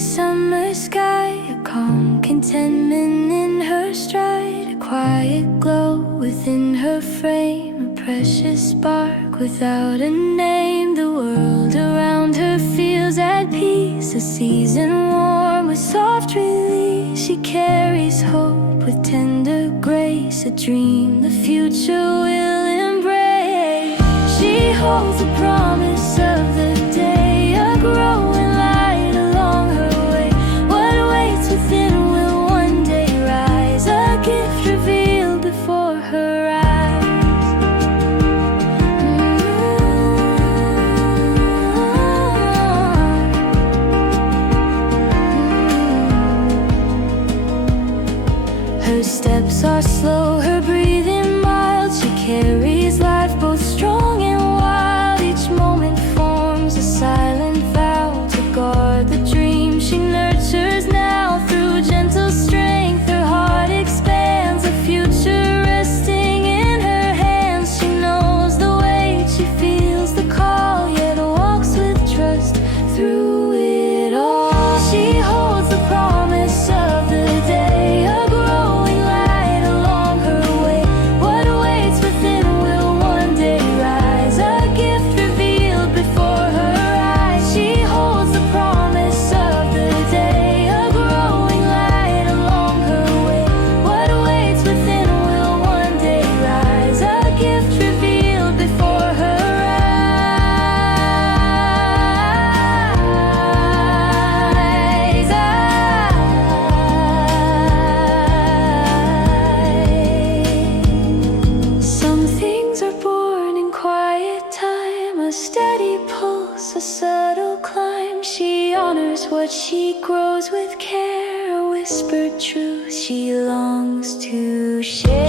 summer sky, a calm contentment in her stride, a quiet glow within her frame, a precious spark without a name. The world around her feels at peace, a season warm with soft release. She carries hope with tender grace, a dream the future will embrace. She holds the promise of the day, a growing light along her way. What waits within will one day rise, a gift revealed before her eyes. Her steps are slow, her breathing mild. She carries life both strong and wild. Each moment forms a silent vow to guard the dream she nurtures now. Through gentle strength her heart expands, a future resting in her hands. She knows the weight, she feels the call, yet walks with trust through it all. She holds the promise of the day, a growing light along her way. What waits within will one day rise, a gift revealed before her eyes. She holds the promise of the day, a growing light along her way. What waits within will one day rise, a gift revealed before her eyes. Some things are born in quiet time, a steady pulse, a subtle climb. She honors what she grows with care, a whispered truth she longs to share.